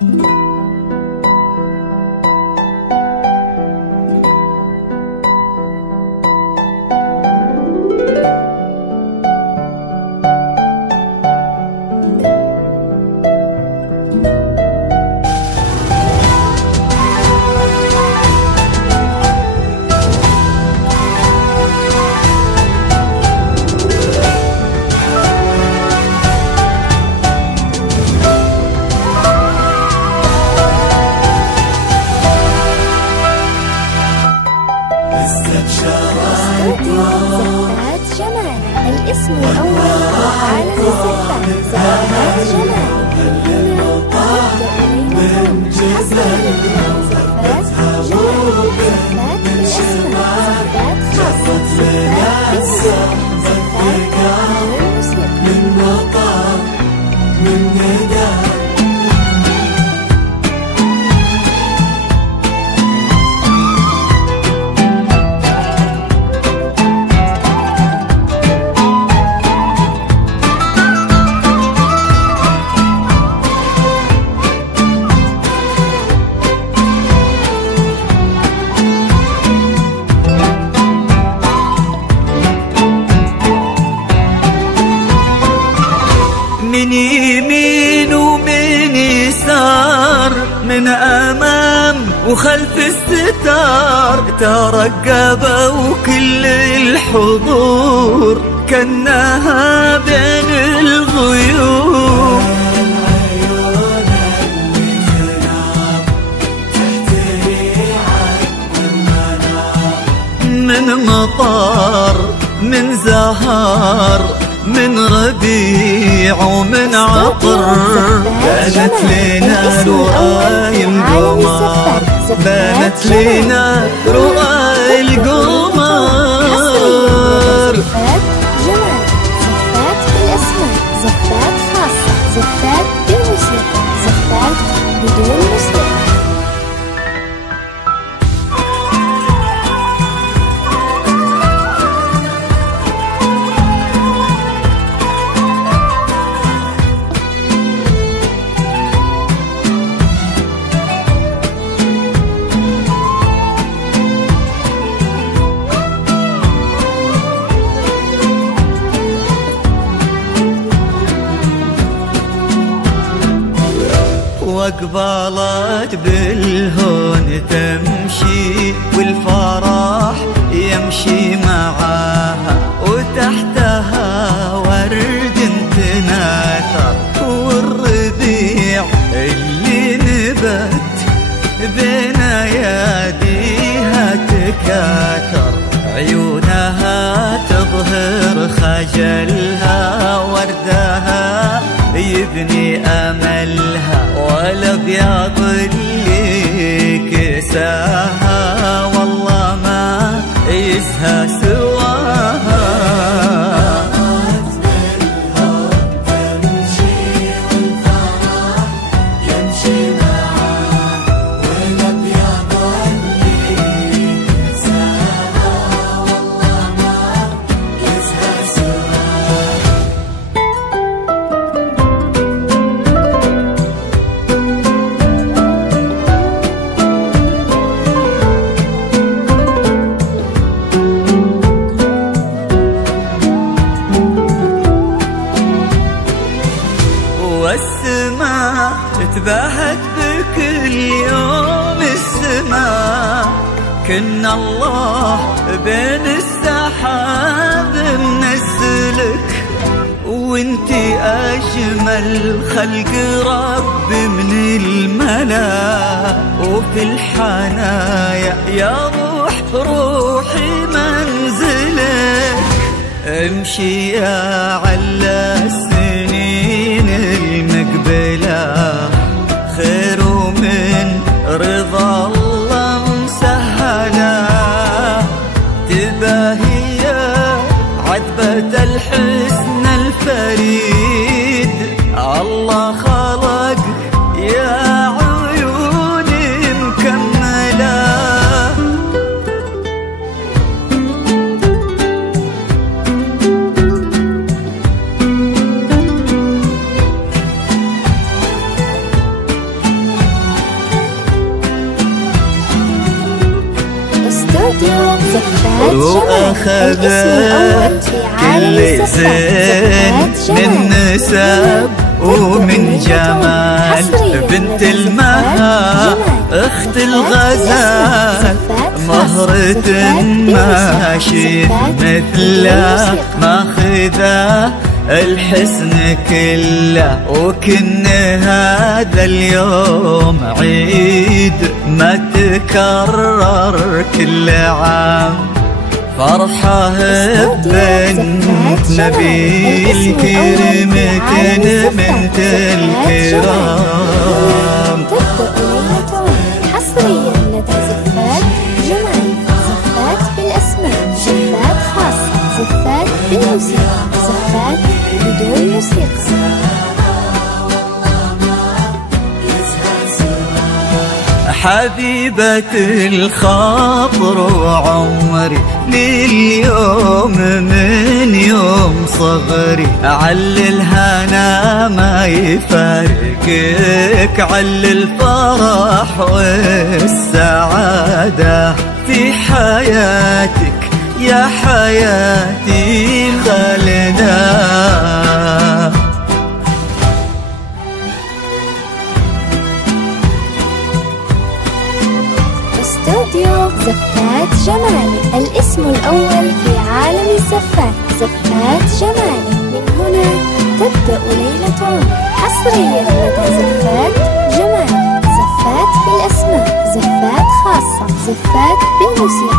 زفات جمال، الاسم الأول لعالم الزفات. زفات جمال، هنا تبدأ رحلتكم حصريا. زفات جمال، زفات بالأسماء، زفات خاصة، زفات بالسر، زفات بدون موسيقى. من مطار من نداء من يمين ومن يسار، من أمام وخلف الستار، ترقبوا كل الحضور كأنها بين الغيوم. من مطار من زهار من ربيع ومن عطر، بانت لنا رؤى القمر، بانت لنا رؤى القمر. زفات جمال، زفات بالأسماء، زفات خاصة، زفات بالموسيقى، زفات بدون موسيقى. وقبلت بالهون تمشي والفرح يمشي معاها، وتحتها ورد تناثر، والربيع اللي نبت بين يديها تكاثر، عيونها تظهر خجلها، وردها يبني أملها، والأبيض اللي كساها والله ما يسهى سواها. والسماء تباهت بكل يوم، السماء كنا الله بين السحاب منزلك، وانتي أجمل خلق رب من الملا، وفي الحنايا يا روحي منزلك. امشي يا على السنين المقبلة، خير من رضا الله مسهلة، تباهي عذبة الحسن الفريد، الله خلق يا عيوني مكملة. استوديو زفات جمال، وأخذت الاسم الأول في عالم كل الزفات. زين من نسب ومن جمال، بنت المها اخت الغزال، مهرة ماشي مثله ماخذه الحسن كله، وكن هذا اليوم عيد ما تكرر كل عام، فرحة بنت نبيل كريمة بنت الكرام. حصريا لدى زفات جمال، زفات بالأسماء، زفات خاصة، زفات بالموسيقى، زفات بدون موسيقى. حبيبة الخاطر وعمري لليوم من يوم صغري، علل الهنا ما يفارقك، علل الفرح والسعادة في حياتك يا حياتي خالدة. استوديو زفات جمال، الاسم الأول في عالم الزفات، زفات جمال. من هنا تبدأ ليلة عمر. حصريا لدى زفات جمال، زفات بالأسماء، زفات خاصة، زفات بالموسيقى.